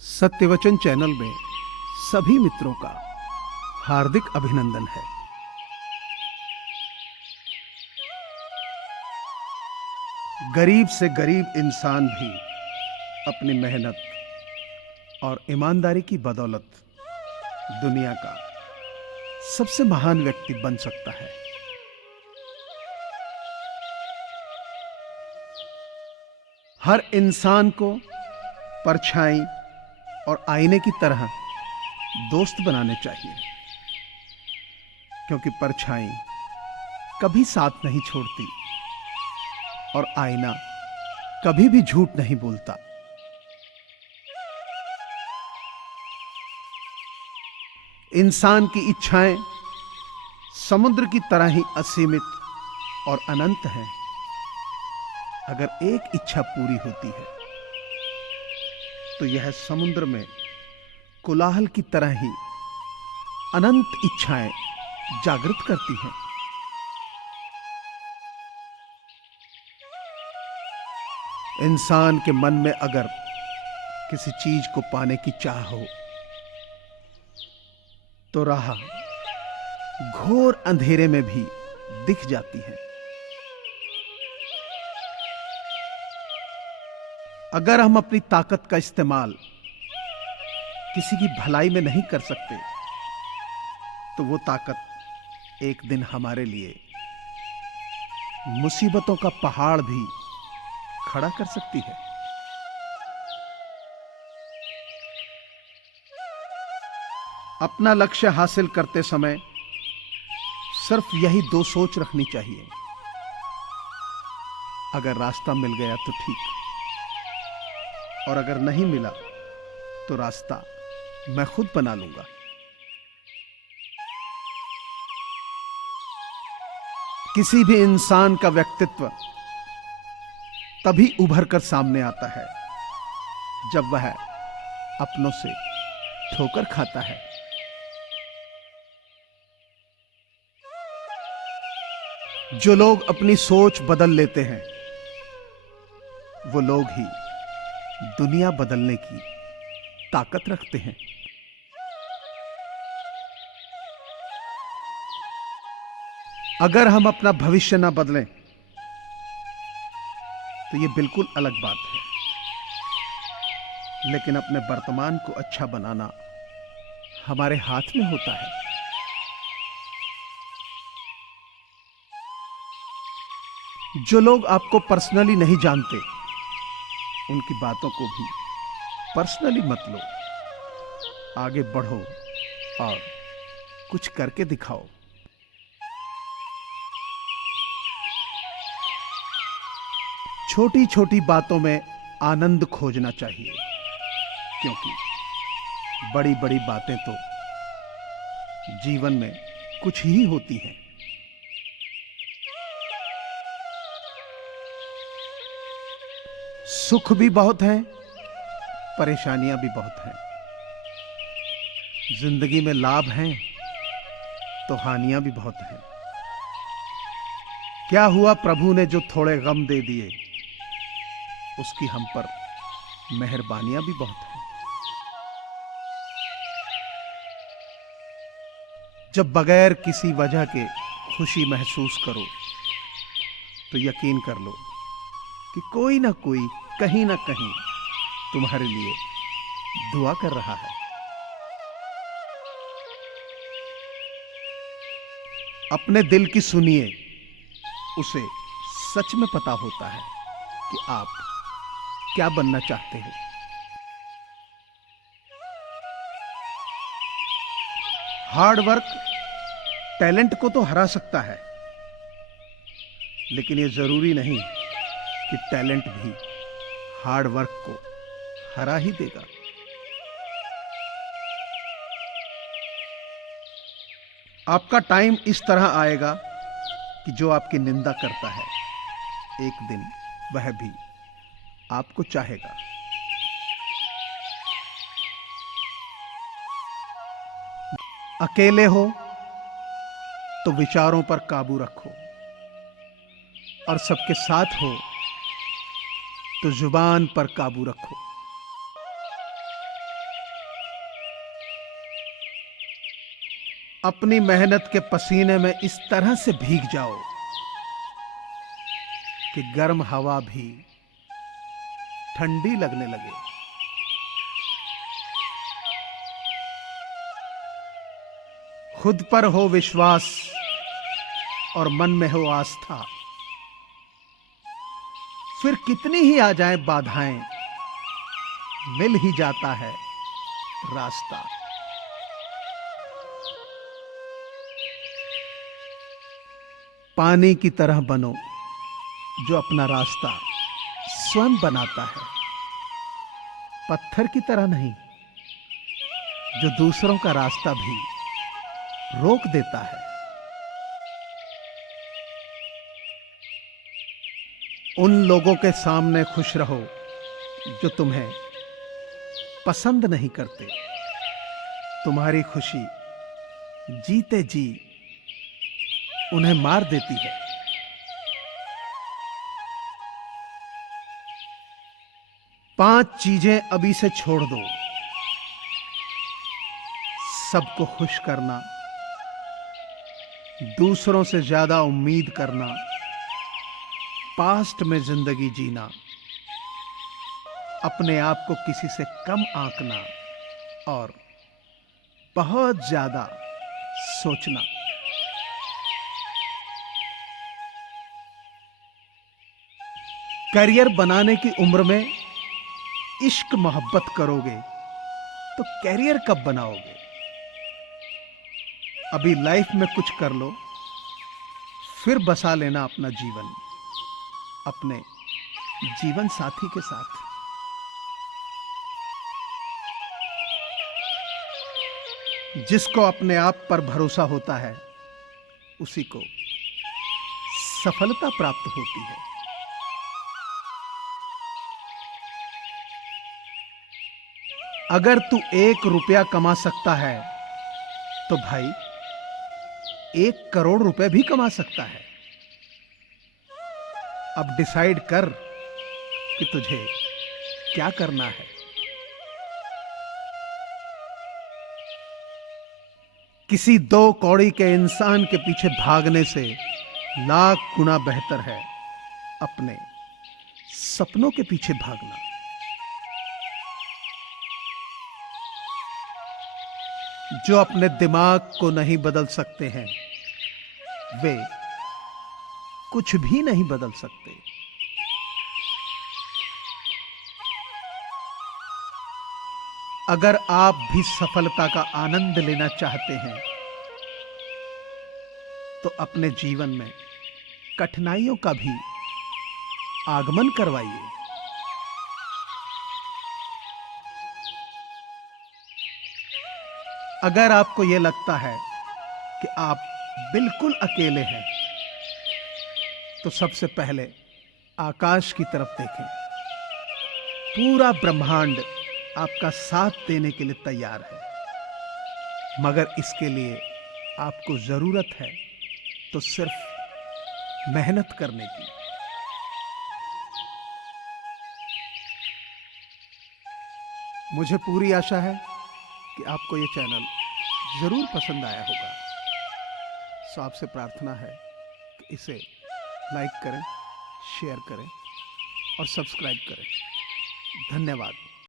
सत्यवचन channel में सभी मित्रों का हार्दिक अभिनंदन है। गरीब से गरीब इंसान भी अपनी मेहनत और ईमानदारी की बदौलत दुनिया का सबसे महान व्यक्ति बन सकता है। हर इंसान को परछाई और आईने की तरह दोस्त बनाने चाहिए, क्योंकि परछाई कभी साथ नहीं छोड़ती और आईना कभी भी झूठ नहीं बोलता। इंसान की इच्छाएं समुद्र की तरह ही असीमित और अनंत हैं। अगर एक इच्छा पूरी होती है तो यह समुद्र में कोलाहल की तरह ही अनंत इच्छाएं जागृत करती हैं। इंसान के मन में अगर किसी चीज को पाने की चाह हो तो राह घोर अंधेरे में भी दिख जाती है। अगर हम अपनी ताकत का इस्तेमाल किसी की भलाई में नहीं कर सकते तो वो ताकत एक दिन हमारे लिए मुसीबतों का पहाड़ भी खड़ा कर सकती है। अपना लक्ष्य हासिल करते समय सिर्फ यही दो सोच रखनी चाहिए। अगर रास्ता मिल गया तो ठीक, और अगर नहीं मिला तो रास्ता मैं खुद बना लूंगा। किसी भी इंसान का व्यक्तित्व तभी उभर कर सामने आता है जब वह अपनों से ठोकर खाता है। जो लोग अपनी सोच बदल लेते हैं वो लोग ही दुनिया बदलने की ताकत रखते हैं। अगर हम अपना भविष्य ना बदलें तो यह बिल्कुल अलग बात है, लेकिन अपने वर्तमान को अच्छा बनाना हमारे हाथ में होता है। जो लोग आपको पर्सनली नहीं जानते उनकी बातों को भी पर्सनली मत लो। आगे बढ़ो और कुछ करके दिखाओ। छोटी छोटी बातों में आनंद खोजना चाहिए, क्योंकि बड़ी बड़ी बातें तो जीवन में कुछ ही होती हैं। सुख भी बहुत है, परेशानियां भी बहुत हैं। जिंदगी में लाभ हैं तो हानियां भी बहुत हैं। क्या हुआ प्रभु ने जो थोड़े गम दे दिए, उसकी हम पर मेहरबानियां भी बहुत हैं। जब बगैर किसी वजह के खुशी महसूस करो तो यकीन कर लो कि कोई ना कोई कहीं ना कहीं तुम्हारे लिए दुआ कर रहा है। अपने दिल की सुनिए, उसे सच में पता होता है कि आप क्या बनना चाहते हो। हार्ड वर्क टैलेंट को तो हरा सकता है, लेकिन यह जरूरी नहीं कि टैलेंट भी हार्ड वर्क को हरा ही देगा। आपका टाइम इस तरह आएगा कि जो आपकी निंदा करता है एक दिन वह भी आपको चाहेगा। अकेले हो तो विचारों पर काबू रखो, और सबके साथ हो तो जुबान पर काबू रखो। अपनी मेहनत के पसीने में इस तरह से भीग जाओ कि गर्म हवा भी ठंडी लगने लगे। खुद पर हो विश्वास और मन में हो आस्था, फिर कितनी ही आ जाए बाधाएं, मिल ही जाता है रास्ता। पानी की तरह बनो जो अपना रास्ता स्वयं बनाता है, पत्थर की तरह नहीं जो दूसरों का रास्ता भी रोक देता है। उन लोगों के सामने खुश रहो जो तुम्हें पसंद नहीं करते। तुम्हारी खुशी जीते जी उन्हें मार देती है। पांच चीजें अभी से छोड़ दो। सबको खुश करना, दूसरों से ज्यादा उम्मीद करना, पास्ट में जिंदगी जीना, अपने आप को किसी से कम आंकना और बहुत ज्यादा सोचना। करियर बनाने की उम्र में इश्क मोहब्बत करोगे तो करियर कब बनाओगे? अभी लाइफ में कुछ कर लो, फिर बसा लेना अपना जीवन अपने जीवन साथी के साथ। जिसको अपने आप पर भरोसा होता है उसी को सफलता प्राप्त होती है। अगर तू 1 रुपया कमा सकता है तो भाई 1 करोड़ रुपए भी कमा सकता है। अब डिसाइड कर कि तुझे क्या करना है। किसी 2 कौड़ी के इंसान के पीछे भागने से लाख गुना बेहतर है अपने सपनों के पीछे भागना। जो अपने दिमाग को नहीं बदल सकते हैं वे कुछ भी नहीं बदल सकते। अगर आप भी सफलता का आनंद लेना चाहते हैं तो अपने जीवन में कठिनाइयों का भी आगमन करवाइए। अगर आपको यह लगता है कि आप बिल्कुल अकेले हैं तो सबसे पहले आकाश की तरफ देखें। पूरा ब्रह्मांड आपका साथ देने के लिए तैयार है, मगर इसके लिए आपको जरूरत है तो सिर्फ मेहनत करने की। मुझे पूरी आशा है कि आपको यह चैनल जरूर पसंद आया होगा। सो आपसे प्रार्थना है कि इसे लाइक करें, शेयर करें और सब्सक्राइब करें। धन्यवाद।